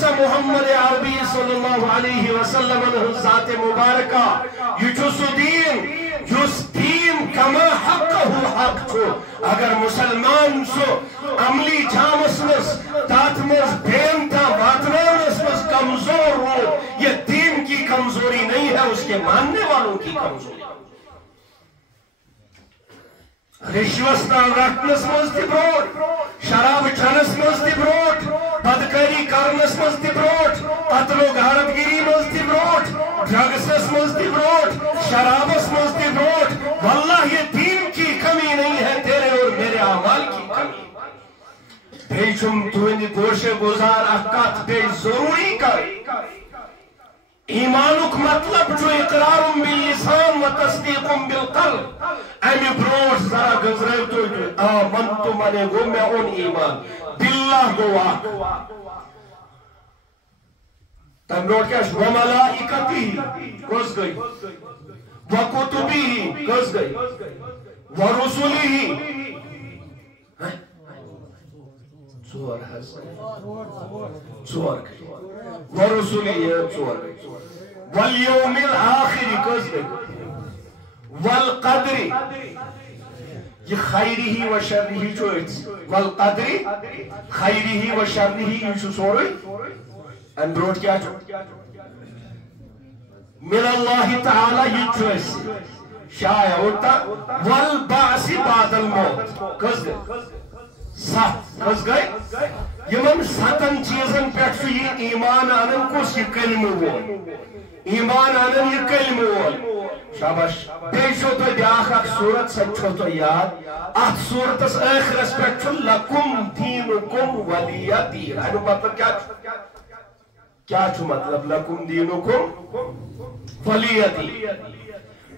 ہسا محمد عربی صلی اللہ علیہ وسلم ذات مبارکہ یہ سو دین جس دین کما حق حق چھو اگر مسلمان سو عملی جامس مز تات مز بین تا واتنانس مز کمزور ہو یہ دین کی کمزوری نہیں ہے اس کے ماننے والوں کی کمزوری رشوستان رٹنس مز تہ بروٹ شراب چنس مز تہ بروٹ بدکاری کرنس مز تہ بروٹ قتل و غارت گیری مز تہ بروٹ ڈرگسس مز تہ بروٹ شرابس مز تہ بروٹ واللہ یہ دین کی کمی نہیں ہے تیرے اور میرے اعمال کی کمی بیچم تہندِ گوشے گزار اکت بے ضروری کر ایمانک مطلب جو اقرار باللسان و تصدیق بالقلب امی بروٹ ذرا گزرے تو آمنت منے گو میں ان ایمان باللہ گواہ تم بروٹ کیا و ملائکتی کس گئی و کتبی کس گئی و رسولی ژور حض ژور گئی و رسولی ژور گئی والیوم الآخری کس گئی والقدر یہ خیری و شرری جو والقدر خیری و شرری یہ چھو سوری ان بروٹ کیا چھو من اللہ تعالی یہ چھو شایع ہوتا والبعث بعد الموت کس گئی سات کس گئی یمن ساتن چیزن پیٹھ یہ ایمان آنن کس یہ کلمہ وول ایمان آنن یہ کلمہ وول شاباش بیشو تو بیاخ اک صورت سچو تو یاد ات صورت اس اخرس پیٹھ لکم دینکم ولی دین اینو مطلب کیا چھو مطلب لکم دینکم ولی دین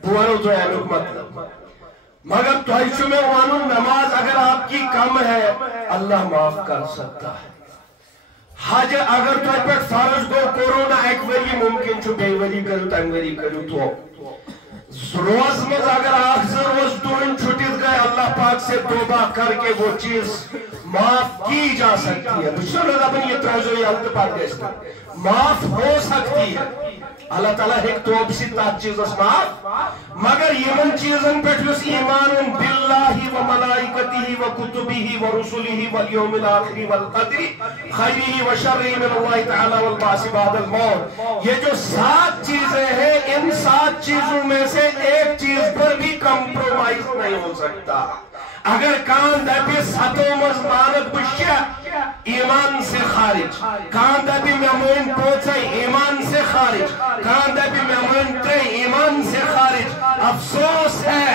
بوانو تو اینو مطلب مگر تو میں وانو نماز اگر آپ کی کم ہے اللہ معاف کر سکتا ہے حج اگر تو پیٹ فرض گو کورونا ایک وری ممکن چھو بے وری کرو تنگ وری کرو تو روز مز اگر آخر روز دون چھٹیت گئے اللہ پاک سے توبہ کر کے وہ چیز معاف کی جا سکتی ہے بچھو لگا بن یہ تروزو یہ حلت پاک دیستا معاف ہو سکتی ہے اللہ تعالیٰ ایک توب سی تات چیز اس معاف مگر یمن چیزن پیٹھوس ایمان باللہ و ملائکتی و کتبی و رسولی و یوم الاخری والقدر خیری و شرری من اللہ تعالیٰ والبعث بعد الموت یہ جو 7 چیزیں ہیں ان 7 چیزوں میں سے ایک چیز پر بھی کمپرومائز نہیں ہو سکتا اگر کان دبی ستو مزمانت بشیا ایمان سے خارج کان دبی میمون پوچھے ایمان سے خارج کان دبی میمون ترے ایمان سے خارج افسوس ہے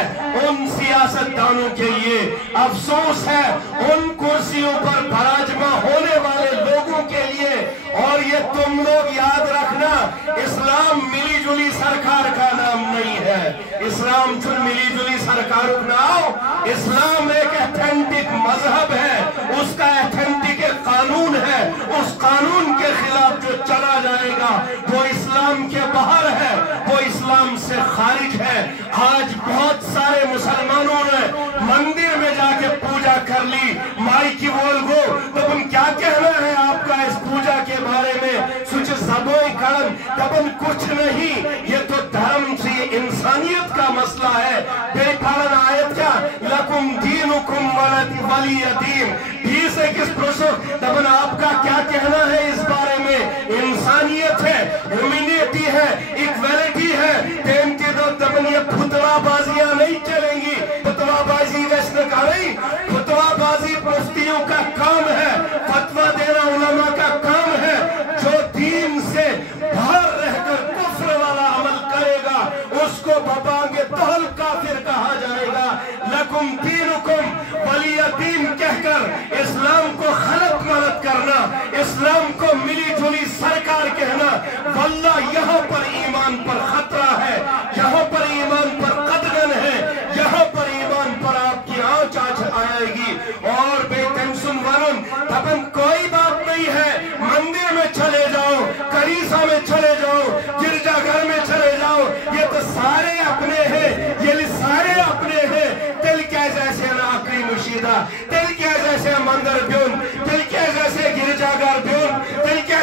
ان سیاست دانوں کے لیے افسوس ہے ان کرسیوں پر براجمہ ہونے والے لوگوں کے لیے اور یہ تم لوگ یاد رکھنا اسلام ملی جلی سرکار کا نام نہیں ہے اسلام چون ملی جلی سرکار کا نام اسلام ایک ایتھنٹک مذہب ہے اس کا ایتھنٹک قانون ہے اس قانون کے خلاف جو چلا جائے گا وہ اسلام کے باہر ہے وہ اسلام سے خارج ہے آج بہت سارے مسلمانوں نے مندر میں جا کے پوجا کر لی مائی کی بول گو تو ان کیا کہنا ہے آپ کا اس پوجا کے بارے میں سوچ زبوئی کرن تبن کچھ نہیں یہ تو دھرم سے انسانیت کا مسئلہ ہے بے پالن آیت کیا لکم دینکم ولی دین بیس ہے کس پروسک تبن آپ کا کیا کہنا ہے اس بارے میں انسانیت ہے ہیومینٹی ہے ایکویلٹی ہے تین کے دو تبن یہ پھتوا بازیاں نہیں چلیں گی پھتوا بازی ویسن کا نہیں پھتوا بازی مفتیوں کا کام ہے فتوہ دینا علماء کا کام ہے جو دین سے باہر رہ کر کفر والا عمل کرے گا اس کو ببانگے تہل کافر کہا جائے گا لکم دینکم ولی دین کہہ کر اسلام کو خلط ملت کرنا اسلام کو ملی جلی سرکار کہنا واللہ یہاں پر ایمان پر خطرہ ہے یہاں پر ایمان پر قدغن ہے یہاں پر ایمان پر آپ کی آنچ آئے گی اور بے تنسن ورن تبن کوئی بات نہیں ہے مندر میں چلے جاؤ کلیسا میں چلے جاؤ گرجا گھر میں چلے جاؤ یہ تو سارے اپنے ہیں یہ سارے اپنے ہیں دل کیا جیسے آخری مشیدہ دل کیا جیسے مندر بیون دل کیا جیسے گرجا گھر بیون دل کیا